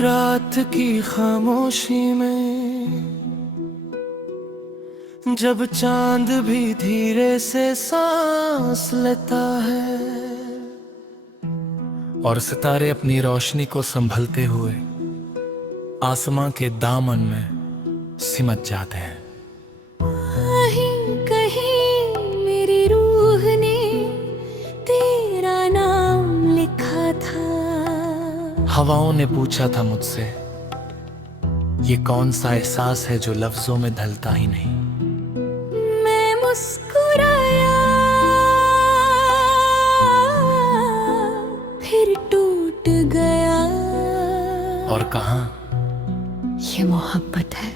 रात की खामोशी में जब चांद भी धीरे से सांस लेता है और सितारे अपनी रोशनी को संभलते हुए आसमां के दामन में सिमट जाते हैं। कहीं कहीं मेरी रूह ने तेरा नाम लिखा था। हवाओं ने पूछा था मुझसे, ये कौन सा एहसास है जो लफ्जों में ढलता ही नहीं। मैं मुस्कुराया, फिर टूट गया। और कहा, ये मोहब्बत है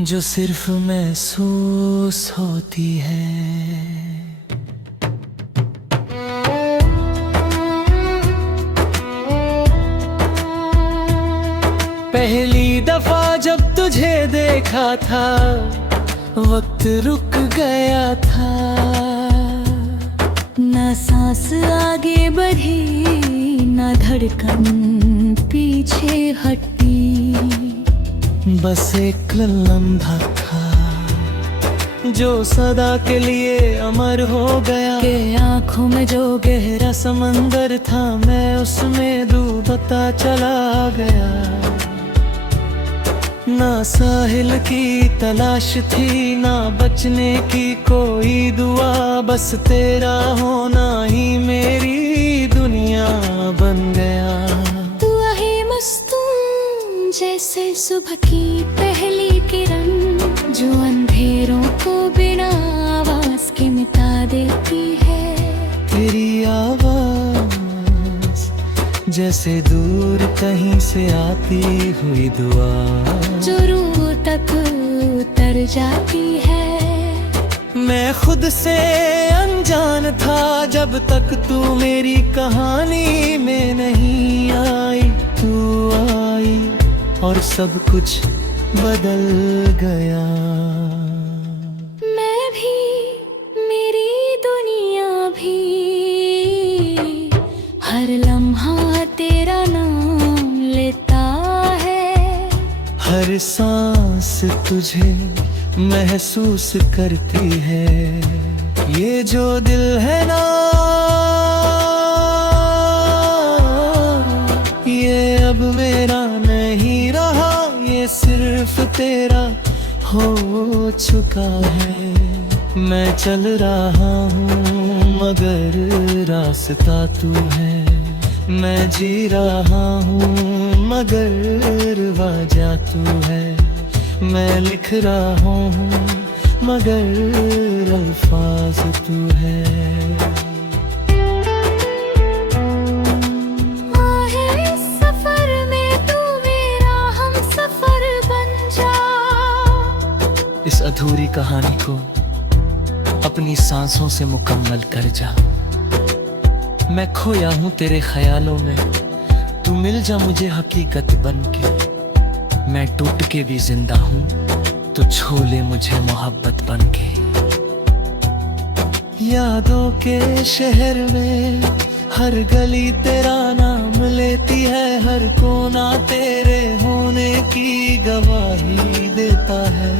जो सिर्फ महसूस होती है। पहली दफा जब तुझे देखा था वक्त रुक गया था। ना सांस आगे बढ़ी, ना धड़कन पीछे हटी। बस एक लम्हा था जो सदा के लिए अमर हो गया। के आंखों में जो गहरा समंदर था मैं उसमें डूबता चला गया। ना साहिल की तलाश थी, ना बचने की कोई दुआ। बस तेरा होना ही मेरी दुनिया बन गया। तू आहे मस्तूम जैसे सुबह की पहली किरण, जो अंधेरों को बिना आवाज के मिटा देती है। तेरी आवाज जैसे दूर कहीं से आती हुई दुआ, जो रूह तक उतर जाती है। मैं खुद से अनजान था जब तक तू मेरी कहानी में नहीं आई। तू आई और सब कुछ बदल गया। मैं भी, मेरी दुनिया भी, हर लम्हा तेरा नाम लेता है। हर सांस तुझे महसूस करती है। ये जो दिल है ना, ये अब मेरा नहीं रहा। ये सिर्फ तेरा हो चुका है। मैं चल रहा हूँ मगर रास्ता तू है। मैं जी रहा हूँ मगर वजह तू है। मैं लिख रहा हूँ मगर अल्फाज तू है। इस सफर में तू मेरा हमसफर बन जा। इस अधूरी कहानी को अपनी सांसों से मुकम्मल कर जा। मैं खोया हूँ तेरे ख्यालों में, तू मिल जा मुझे हकीकत बन के। मैं टूट के भी जिंदा हूँ, तू छू ले मुझे मोहब्बत बन के। यादों के शहर में हर गली तेरा नाम लेती है। हर कोना तेरे होने की गवाही देता है।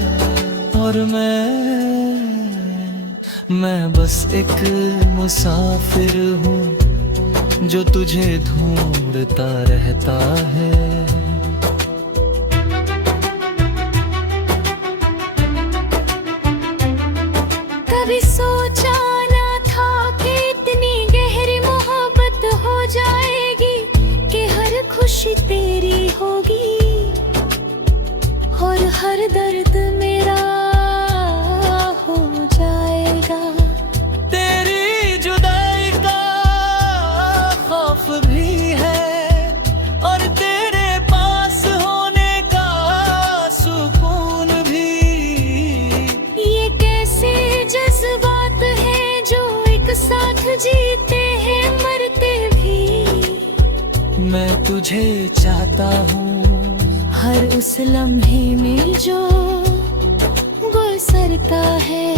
और मैं बस एक मुसाफिर हूँ जो तुझे ढूंढता रहता है। कभी सोचा ना था कि इतनी गहरी मोहब्बत हो जाएगी, कि हर खुशी तेरी होगी और हर दर्द मेरा हो जाएगा। तेरी जुदाई का खौफ भी है और तेरे पास होने का सुकून भी। ये कैसे जज्बात हैं जो एक साथ जीते हैं मरते भी। मैं तुझे चाहता हूँ हर उस लम्हे में जो गुजरता है।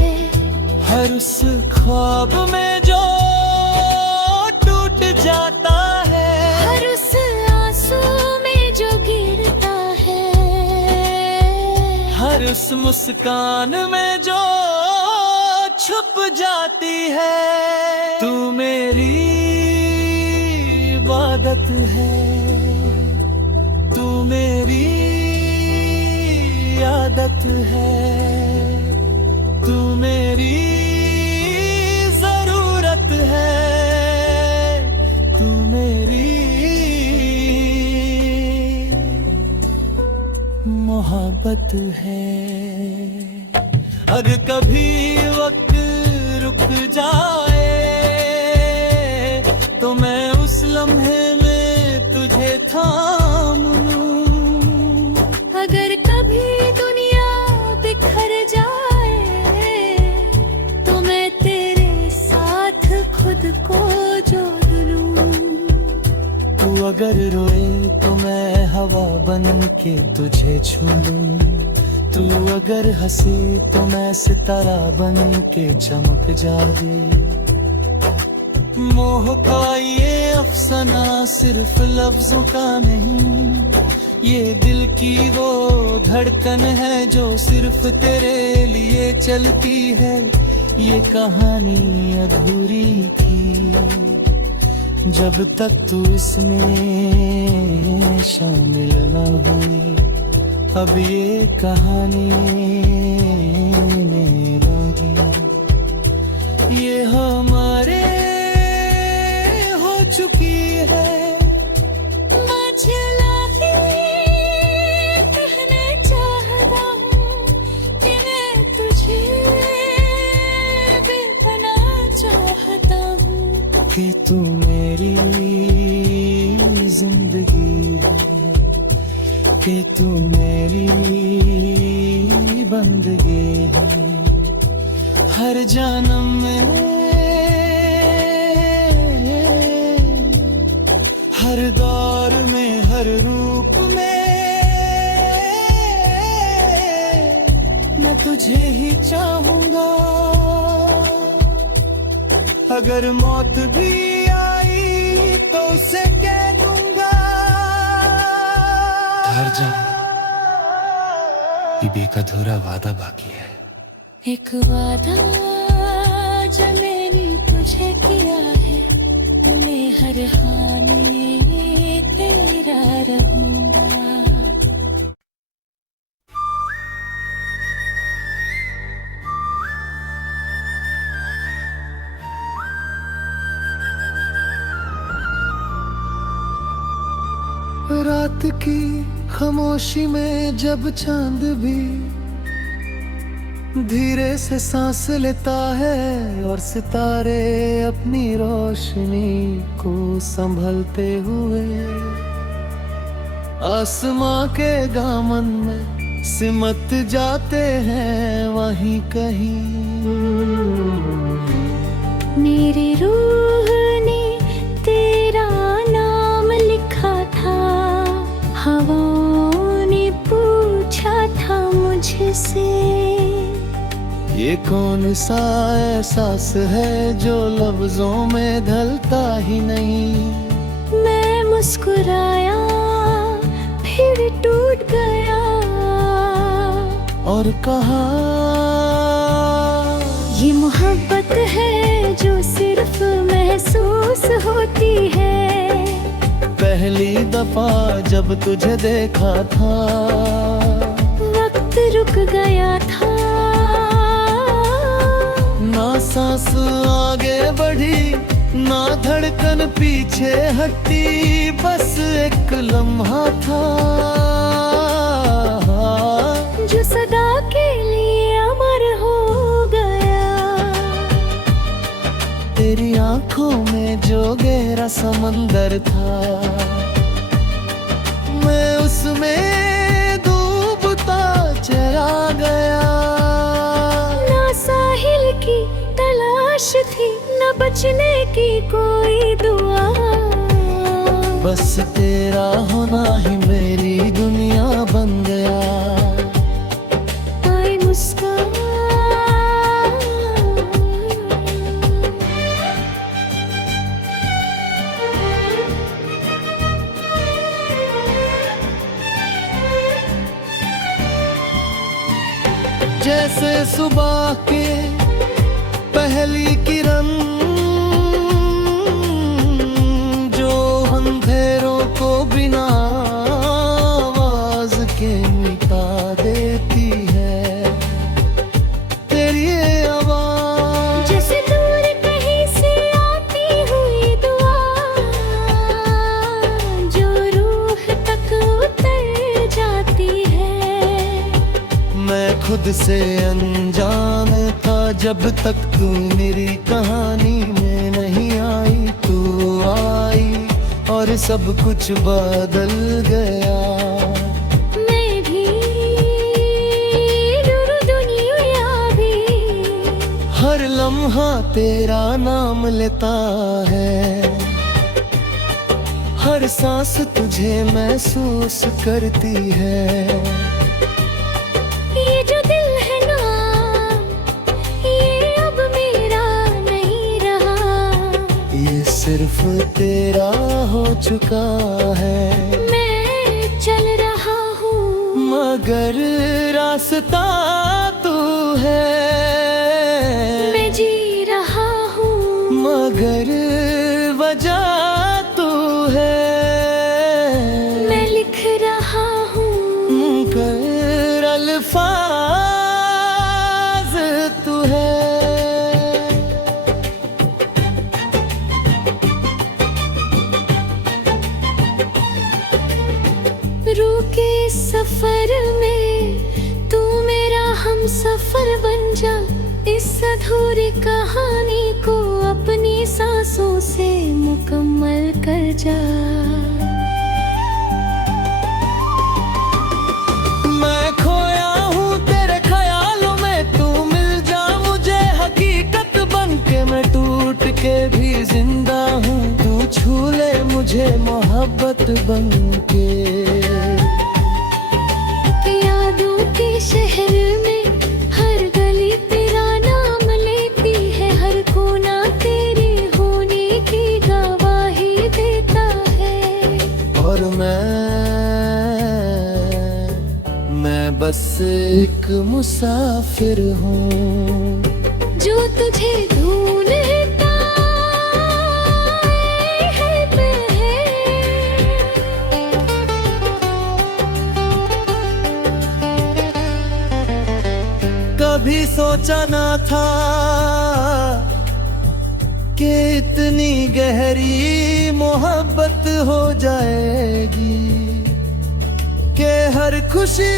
हर उस ख्वाब में जो टूट जाता है। हर उस उस मुस्कान में जो छुप जाती है, तू मेरी इबादत है, तू मेरी आदत है, तू मेरी जरूरत है, तू मेरी मोहब्बत है। अगर कभी वक्त रुक जाए तो मैं उस लम्हे में तुझे थाम लूं। अगर कभी दुनिया बिखर जाए तो मैं तेरे साथ खुद को जोड़ लूं। तू अगर रोए तो मैं हवा बन के तुझे छू लूं। तू अगर हंसे तो मैं सितारा बन के चमक जाऊं। मोह का ये अफसाना सिर्फ लफ्जों का नहीं, ये दिल की वो धड़कन है जो सिर्फ तेरे लिए चलती है। ये कहानी अधूरी थी जब तक तू इसमें शामिल न हुई। अब ये कहानी मेरी, ये हमारे हो चुकी है। कहना चाहता हूँ कि मैं तुझे बेपनाह चाहता हूँ, कि तू मेरी जिंदगी है, कि तू मेरी बंदगी है। हर जन्म में, हर दौर में, हर रूप में मैं तुझे ही चाहूंगा। अगर मौत भी आई तो उसे कह दूंगा। हर जन्म बीबी का अधूरा वादा बाकी है। एक वादा जो मैंने तुझे किया है, मैं हर हाल में तेरा रहूंगा। रात की खामोशी में जब चांद भी धीरे से सांस लेता है और सितारे अपनी रोशनी को संभलते हुए आसमां के दामन में सिमट जाते हैं वहीं कहीं। मेरी रूह ने तेरा नाम लिखा था, हवाओं ने पूछा था मुझसे, ये कौन सा एहसास है जो लफ्जों में ढलता ही नहीं। मैं मुस्कुराया फिर टूट गया और कहा, ये मोहब्बत है जो सिर्फ महसूस होती है। पहली दफा जब तुझे देखा था वक्त रुक गया था, ना सांस आगे बढ़ी ना धड़कन पीछे हटी, बस एक लम्हा था जो सदा के लिए अमर हो गया। तेरी आंखों में जो गहरा समंदर था, मैं उसमें डूबता चला गया। ना साहिल की तलाश थी न बचने की कोई दुआ, बस तेरा होना ही मेरी दुनिया बन गया। आए मुस्कान जैसे सुबह के पहली किरण जो अंधेरों को बिना आवाज के मिटा देती है। तेरी ये आवाज जैसे दूर कहीं से आती हुई दुआ जो रूह तक उतर जाती है। मैं खुद से अनजान था जब तक तू मेरी कहानी में नहीं आई। तू आई और सब कुछ बदल गया। मैं भी दूर दुनिया भी हर लम्हा तेरा नाम लेता है। हर सांस तुझे महसूस करती है। ये जो दिल है ना ये अब मेरा नहीं रहा। ये सिर्फ तेरा हो चुका है। मैं चल रहा हूँ मगर रास्ता तू है। मैं जी रहा हूँ मगर वजह तू है। मैं लिख रहा हूँ कर अल्फाज तू है। रुके सफर में तू मेरा हम सफर बन जा। इस अधूरी कहानी को अपनी सांसों से मुकम्मल कर जा। मैं खोया हूँ तेरे ख्यालों में। तू मिल जा मुझे हकीकत बन के। मैं टूट के भी जिंदा हूँ। तू छू ले मुझे मोहब्बत बन के। यादों के शहर में हर गली तेरा नाम लेती है। हर कोना तेरे होने की गवाही देता है। और मैं बस एक मुसाफिर हूँ जो तुझे ढूंढता है कभी सोचा ना था कि इतनी गहरी मोहब्बत हो जाएगी। कि हर खुशी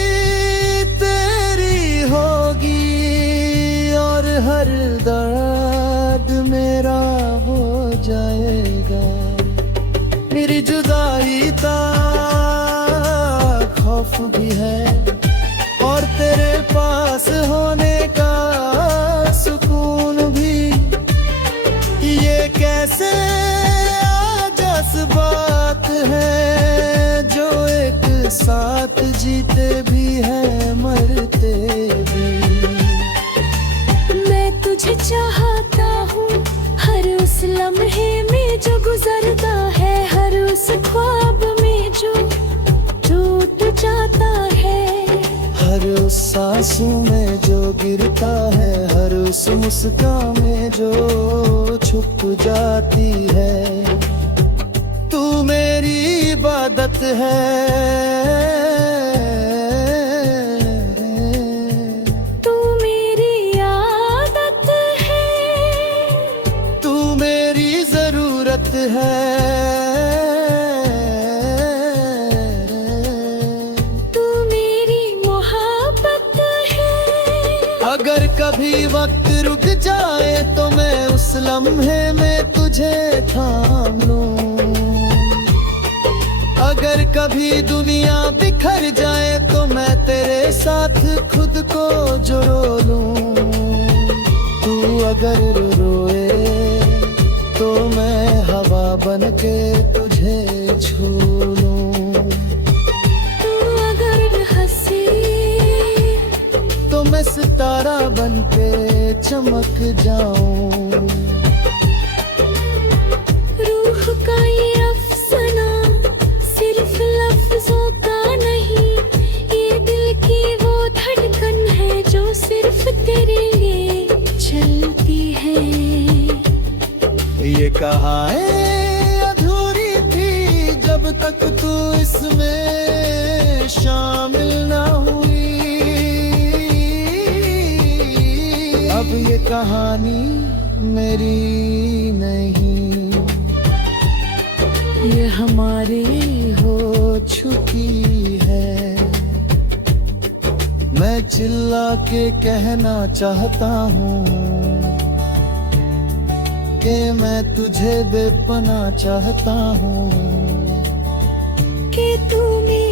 तेरी होगी और हर दर्द मेरा हो जाएगा। मेरी जुदाई का खौफ भी है और तेरे पास होने का सुकून भी। ये कैसे आजस बात है जो एक साथ जीते भी हैं मरते भी। मैं तुझे चाहता हूँ हर उस लम्हे में जो गुजरता है। हर उस ख्वाब में जो टूट जाता है। हर उस सांसू में जो गिरता है। हर उस मुस्कान में जो छुप जाती है। तू मेरी इबादत है। तू मेरी आदत है। तू मेरी जरूरत है। तू मेरी मोहब्बत है। अगर कभी वक्त रुक जाए तो मैं उस लम्हे में तुझे थाम लूं। अगर कभी दुनिया बिखर जाए तो मैं तेरे साथ खुद को जोड़ो लूं। तू अगर रोए तो मैं हवा बन के तुझे छू लूं। तू अगर हंसे तो मैं सितारा बन के चमक जाऊं। रूह का ये अफसाना सिर्फ लफ्जों का नहीं। ये दिल की वो धड़कन है जो सिर्फ दुआएं अधूरी थी जब तक तू इसमें शामिल ना हुई। अब ये कहानी मेरी नहीं, ये हमारी हो चुकी है। मैं चिल्ला के कहना चाहता हूँ कि मैं तुझे बेपनाह चाहता हूँ। कि तू मेरा